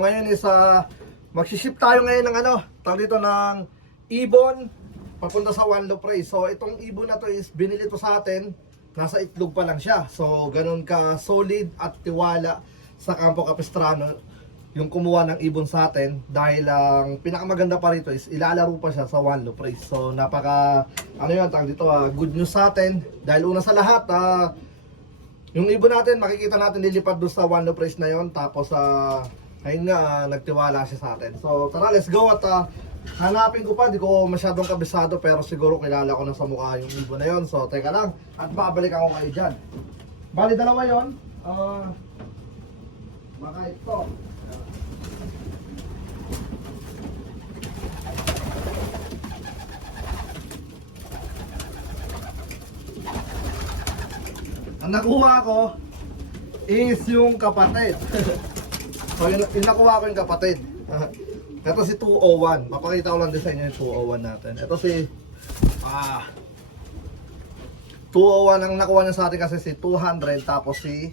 So ngayon is uh, magsiship tayo ngayon ng ano, tawag dito ng ibon papunta sa One Low Price. So itong ibon na to is binili to sa atin, nasa itlog pa lang siya. So ganun ka solid at tiwala sa Campo Capistrano yung kumuha ng ibon sa atin dahil ang pinakamaganda pa rito is ilalaro pa siya sa One Low Price. So napaka ano yun, tawag dito, ah, good news sa atin dahil una sa lahat, ah, yung ibon natin, makikita natin lilipad doon sa one low price na yon Tapos, ah, ayun nga, ah, nagtiwala siya sa atin. So, tara, let's go at ah, hanapin ko pa. Di ko masyadong kabisado pero siguro kilala ko na sa mukha yung ibon na yon So, teka lang. At babalik ako kayo dyan. Bali, dalawa yon Ah, baka ito. Ang nakuha ko is yung kapatid. so yung, yung nakuha ko yung kapatid. Ito si 201. Papakita ko lang din sa inyo yung 201 natin. Ito si ah 201 ang nakuha niya sa atin kasi si 200 tapos si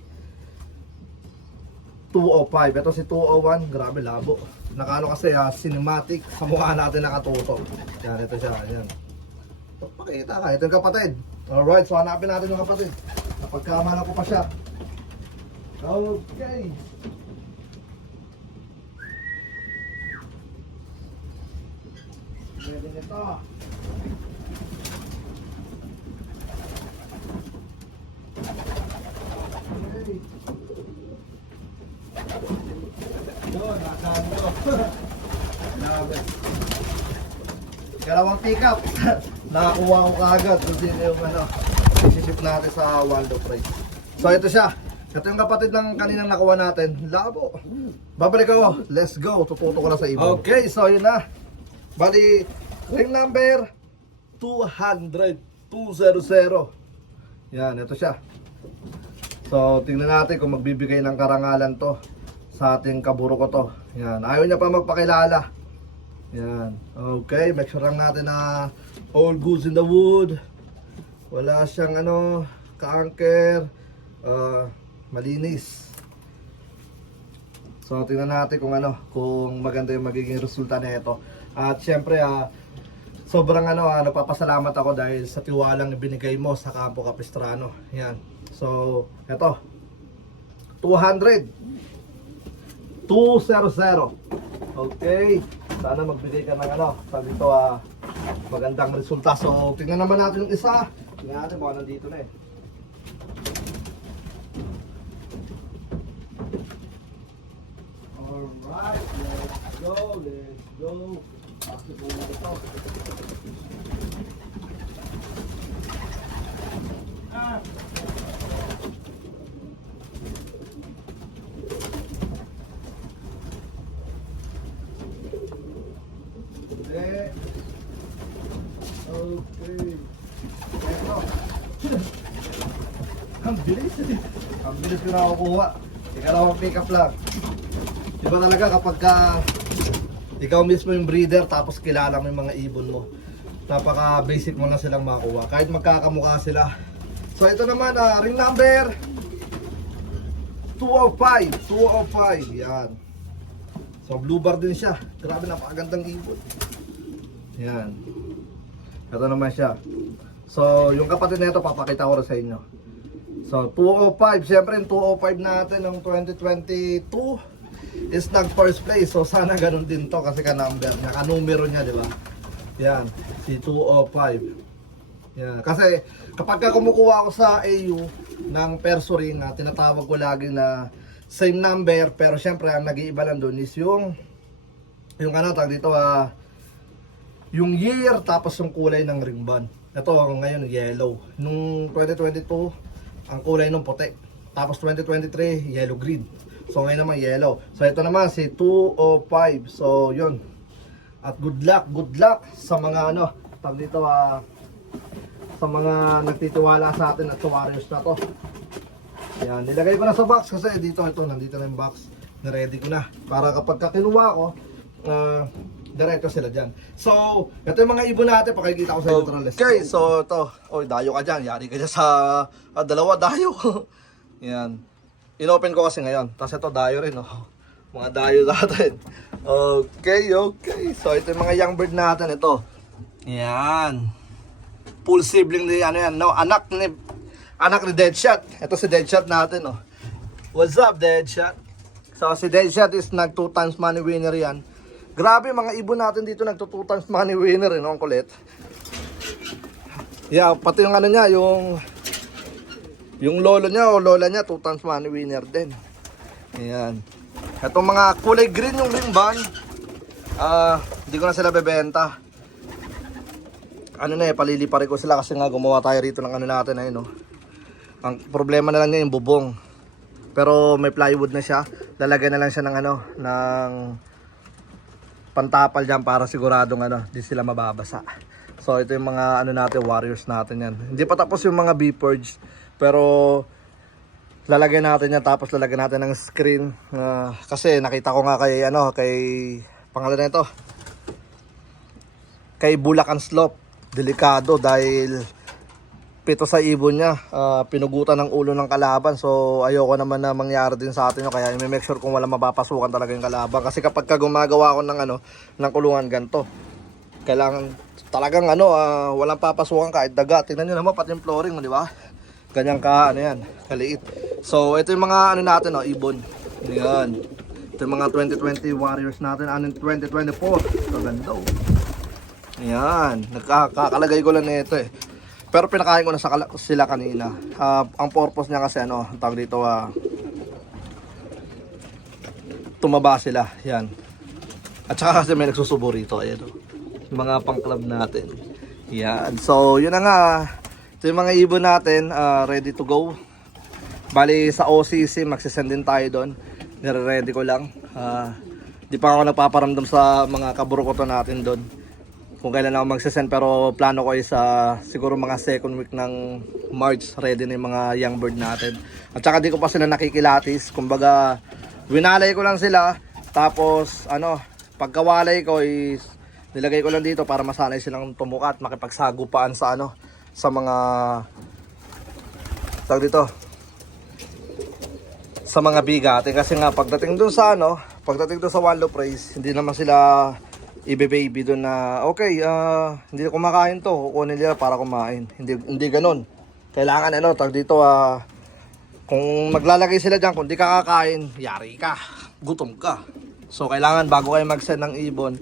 205. Ito si 201, grabe labo. Nakano kasi ah, cinematic sa mukha natin nakatutok. Yan, ito siya. Yan. Pakita ka, ito yung kapatid. Alright, so hanapin natin yung kapatid. Napagkamala ko pa siya. Okay. Pwede nito. Okay. Yun, nakakaan ko. Dalawang pick-up. Nakakuha ko kaagad kung sino yung ano, isisip natin sa Waldo Price. So ito siya. Ito yung kapatid ng kaninang nakuha natin. Labo. Babalik ako. Let's go. Tututo ko na sa ibon. Okay, so yun na. Bali, ring number 200. 200. Yan, ito siya. So, tingnan natin kung magbibigay ng karangalan to sa ating kaburo ko to. Yan, ayaw niya pa magpakilala. Yan. Okay, make sure lang natin na all goods in the wood. Wala siyang ano, ka-anchor. ah, malinis. So, tingnan natin kung ano, kung maganda yung magiging resulta nito. At syempre, ah, sobrang ano, ah, nagpapasalamat ako dahil sa tiwalang ibinigay mo sa Campo Capistrano. Yan. So, eto. 200. 200. Okay. Sana magbigay ka ng ano, sabi ito ah, magandang resulta. So, tingnan naman natin yung isa. Tingnan natin, baka nandito na eh. Alright, let's go, let's go. Ang bilis. Ang bilis ko nakukuha. Ikalawang pick up lang. Diba talaga kapag ka ikaw mismo yung breeder tapos kilala mo yung mga ibon mo. Napaka basic mo na silang makuha. Kahit magkakamukha sila. So ito naman, ah, ring number 205. 205. Yan. So blue bar din siya. Grabe napakagandang ibon. Yan. Ito naman siya. So yung kapatid nito papakita ko rin sa inyo. So 205. Siyempre yung 205 natin ng 2022 is nag first place. So sana ganun din to kasi ka number niya, ka numero niya, di ba? Yan, si 205. Yan, kasi kapag ka kumukuha ako sa AU ng Persoring na tinatawag ko lagi na same number pero syempre ang nag-iiba lang doon is yung yung ano tag dito ah yung year tapos yung kulay ng ring band. Ito ngayon yellow. Nung 2022 ang kulay ng puti. Tapos 2023 yellow green. So ngayon naman yellow. So ito naman si 205. So yun. At good luck, good luck sa mga ano, tag dito ah sa mga nagtitiwala sa atin at sa warriors na to. Yan, nilagay ko na sa box kasi dito ito nandito na yung box. Na-ready ko na para kapag kakinuha ko ah diretso sila dyan. So, ito yung mga ibon natin, pakikita ko sa inyo Okay, so ito, oy, dayo ka dyan, yari ka dyan sa ah, dalawa dayo. Yan. Inopen ko kasi ngayon, tapos ito dayo rin, oh. Mga dayo natin. Okay, okay. So, ito yung mga young bird natin. Ito. Yan. Full sibling ni ano yan. No, anak ni anak ni Deadshot. Ito si Deadshot natin, oh. What's up, Deadshot? So, si Deadshot is nag 2 times money winner yan. Grabe, mga ibon natin dito nag 2 times money winner, eh, no? Ang kulit. Yeah, pati yung ano niya, yung yung lolo niya o lola niya, 2 times money winner din. Ayan. Itong mga kulay green yung ring ah, hindi ko na sila bebenta. Ano na eh, paliliparin ko sila kasi nga gumawa tayo rito ng ano natin ayun no. Ang problema na lang niya yung bubong. Pero may plywood na siya. Lalagyan na lang siya ng ano, ng pantapal diyan para siguradong ano, di sila mababasa. So ito yung mga ano natin, warriors natin yan. Hindi pa tapos yung mga B-purge, pero lalagyan natin yan tapos lalagyan natin ng screen. Ah, kasi nakita ko nga kay ano kay pangalan nito. Kay Bulacan Slope delikado dahil pito sa ibon niya. Ah, pinugutan ng ulo ng kalaban. So ayoko naman na mangyari din sa atin yun. Kaya i-make sure kung wala mapapasukan talaga yung kalaban. Kasi kapag ka gumagawa ako ng ano ng kulungan ganto kailangan talagang ano ah, walang papasukan kahit daga. Tingnan niyo naman pati yung flooring di ba Ganyan ka, ano yan, kaliit. So, ito yung mga ano natin, oh, ibon. Yan. Ito yung mga 2020 Warriors natin, ano yung 2024. Kaganda, oh. Yan. Nagkakalagay ko lang nito eh. Pero pinakain ko na sa sila kanina. Ah, ang purpose niya kasi ano, ang tawag dito, ah, tumaba sila. Yan. At saka kasi may nagsusubo rito. Ayan, oh. Yung mga pang club natin. Yan. So, yun na nga. Ito yung mga ibon natin, ah, ready to go. Bali sa OCC, magsisend din tayo doon. Nire-ready ko lang. Ah, di pa ako nagpaparamdam sa mga kaburukoto natin doon. Kung kailan ako magsisend pero plano ko is ah, siguro mga second week ng March ready na yung mga young bird natin. At saka di ko pa sila nakikilatis. Kumbaga, winalay ko lang sila. Tapos, ano, pagkawalay ko is nilagay ko lang dito para masanay silang tumuka at makipagsagupaan sa ano, sa mga tawag dito sa mga bigate kasi nga pagdating dun sa ano pagdating dun sa one low praise hindi naman sila ibe-baby dun na okay ah hindi kumakain to kukunin nila para kumain. Hindi hindi ganun. Kailangan ano tawag dito ah kung maglalagay sila diyan kung di ka kakain yari ka. Gutom ka. So kailangan bago kayo mag-send ng ibon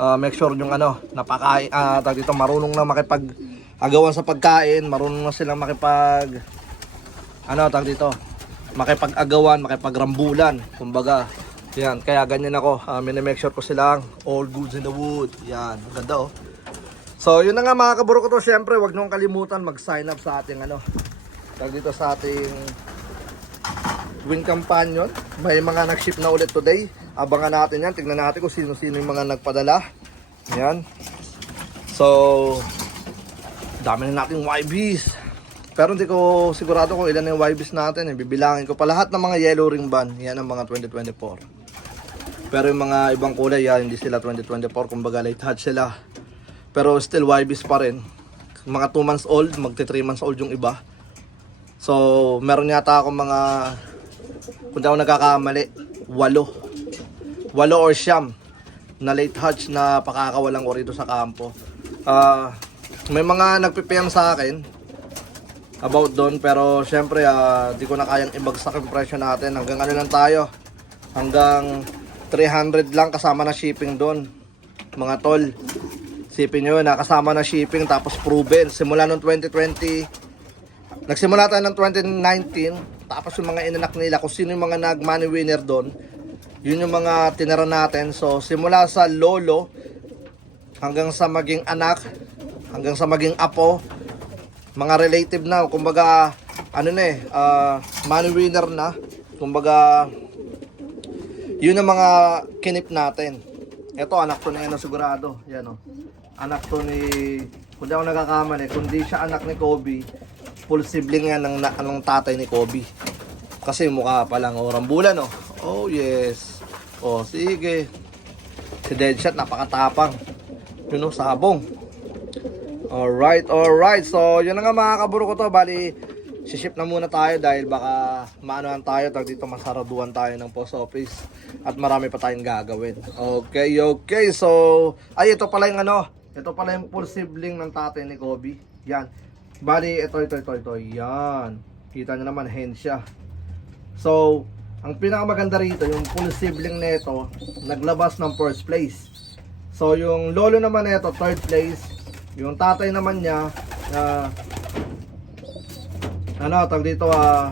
ah, make sure yung ano napakain ah tawag dito marunong na makipag agawan sa pagkain marunong na silang makipag ano tawag dito makipag-agawan, makipagrambulan. Kumbaga, yan, kaya ganyan ako. Uh, make sure ko silang all goods in the wood. Yan, ganda oh. So, yun na nga mga kaburo ko to. Siyempre, wag niyong kalimutan mag-sign up sa ating ano, tag dito sa ating win companion. May mga nag-ship na ulit today. Abangan natin yan. Tignan natin kung sino-sino yung mga nagpadala. Yan. So, dami na nating YBs. Pero hindi ko sigurado kung ilan na yung YBs natin. Eh. Bibilangin ko pa lahat ng mga yellow ring band. Yan ang mga 2024. Pero yung mga ibang kulay, yan, hindi sila 2024. Kumbaga late hatch sila. Pero still YBs pa rin. Mga 2 months old, magti 3 months old yung iba. So, meron yata ako mga, kung ako nagkakamali, walo. Walo or siyam na late hatch na pakakawalan ko rito sa kampo. Ah, may mga nagpipiyang sa akin, about doon pero syempre ah, di ko na kayang ibagsak yung presyo natin. Hanggang ano lang tayo? Hanggang 300 lang kasama na shipping doon mga tol. Sipin nyo na kasama na shipping tapos proven. Simula noong 2020 nagsimula tayo ng 2019 tapos yung mga inanak nila kung sino yung mga nag money winner doon yun yung mga tinira natin. So simula sa lolo hanggang sa maging anak hanggang sa maging apo mga relative na, kumbaga ano na eh, ah, money winner na. Kumbaga yun ang mga kinip natin. Ito anak to ni ano sigurado, yan oh. Anak to ni kung di ako nagkakamali, kundi siya anak ni Kobe, full sibling yan ng, ng tatay ni Kobe. Kasi mukha pa lang, oh, rambulan oh. Oh yes. Oh, sige. Si Deadshot, napakatapang. Yun oh, sabong. Alright, alright. So, yun na nga mga kaburo ko to. Bali, siship na muna tayo dahil baka maanohan tayo, tag dito masaraduan tayo ng post office at marami pa tayong gagawin. Okay, okay. So, ay ito pala yung ano, ito pala yung full sibling ng tatay ni Kobe. Yan. Bali, ito, ito, ito, ito. Yan. Kita nyo naman, hen siya. So, ang pinakamaganda rito, yung full sibling nito, naglabas ng first place. So, yung lolo naman nito, third place. Yung tatay naman niya, na ano, tag dito, ah,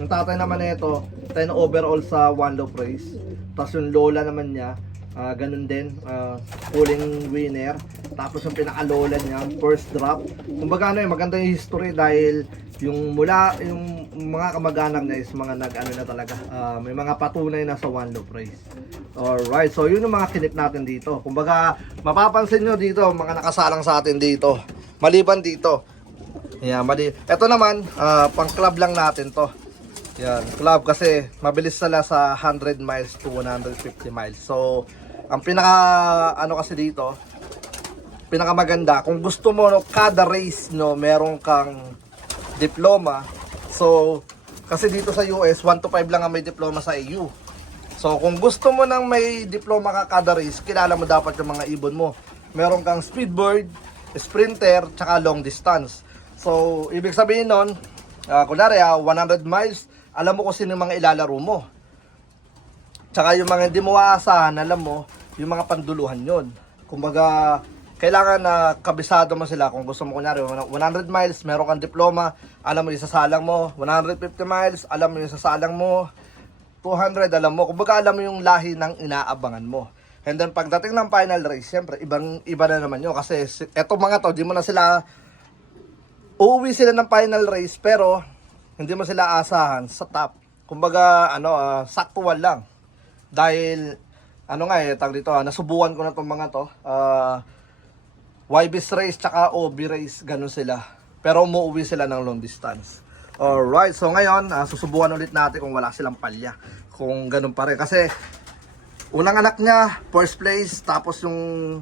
yung tatay naman nito, 10 overall sa one low race. Tapos yung lola naman niya, ah, ganun din, ah, pulling winner. Tapos yung pinakalola niya, first drop. Kumbaga ano eh, maganda yung history dahil yung mula, yung mga kamag-anak niya is mga nag-ano na talaga, ah, may mga patunay na sa one low race. Alright, so yun yung mga kinip natin dito. Kumbaga, mapapansin nyo dito, mga nakasalang sa atin dito. Maliban dito, Ayan, mali. Ito naman, ah, pang club lang natin to. Yan, club kasi mabilis sila sa 100 miles to 150 miles. So, ang pinaka ano kasi dito, pinaka maganda, kung gusto mo no, kada race no, meron kang diploma. So, kasi dito sa US, 1 to 5 lang ang may diploma sa EU. So, kung gusto mo nang may diploma ka kada race, kilala mo dapat yung mga ibon mo. Meron kang speedbird, sprinter, tsaka long distance. So, ibig sabihin nun, uh, kunwari ah, 100 miles, alam mo kung sino yung mga ilalaro mo. Tsaka yung mga hindi mo aasahan, alam mo, yung mga panduluhan yon. Kumbaga, kailangan na kabisado mo sila kung gusto mo kunyari 100 miles, meron kang diploma, alam mo yung sasalang mo, 150 miles, alam mo yung sasalang mo, 200 alam mo, kumbaga alam mo yung lahi ng inaabangan mo. And then pagdating ng final race, syempre ibang iba na naman yun kasi si- eto mga to, di mo na sila uuwi sila ng final race pero hindi mo sila asahan sa top. Kumbaga ano, ah, saktuan lang. Dahil ano nga eh, tag dito, ah, nasubukan ko na tong mga to. Ah, YBS race tsaka OB race, ganun sila. Pero umuwi sila ng long distance. Alright, so ngayon, ah, susubukan ulit natin kung wala silang palya. Kung ganun pa rin. Kasi, unang anak niya, first place. Tapos yung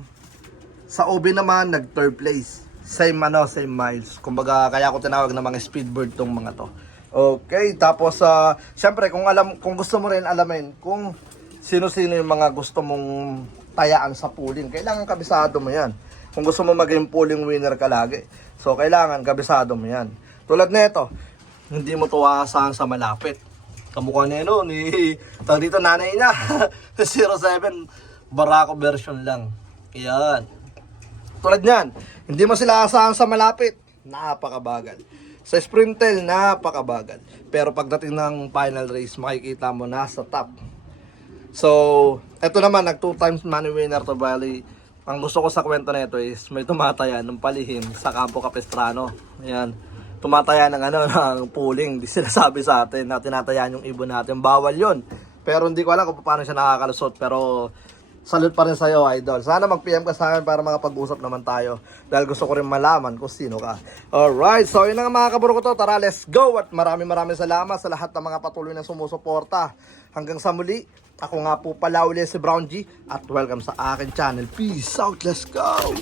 sa OB naman, nag third place. Same ano, same miles. Kumbaga, kaya ko tinawag na mga speedbird tong mga to. Okay, tapos sa syempre kung alam kung gusto mo rin alamin kung sino-sino yung mga gusto mong tayaan sa pooling, kailangan kabisado mo 'yan. Kung gusto mo maging pooling winner ka lagi. So kailangan kabisado mo 'yan. Tulad nito, hindi mo tuwasan sa malapit. Kamukha niya no, ni tawag dito nanay niya. 07 Barako version lang. Yan. Tulad niyan, hindi mo sila asahan sa malapit. Napakabagal. Sa sprintel, napakabagal. Pero pagdating ng final race, makikita mo nasa top. So, eto naman, nag two times money winner to Bali. Ang gusto ko sa kwento na ito is may tumataya ng palihim sa Campo Capistrano. Ayan. Tumataya ng ano, ng pooling. Di sila sabi sa atin na tinatayaan yung ibon natin. Bawal yon Pero hindi ko alam kung paano siya nakakalusot. Pero salute pa rin sa'yo, idol. Sana mag-PM ka sa akin para makapag-usap naman tayo. Dahil gusto ko rin malaman kung sino ka. Alright, so yun na mga kaburo ko to. Tara, let's go! At maraming maraming salamat sa lahat ng mga patuloy na sumusuporta. Hanggang sa muli, ako nga po pala uli si Brown G. At welcome sa akin channel. Peace out, let's go!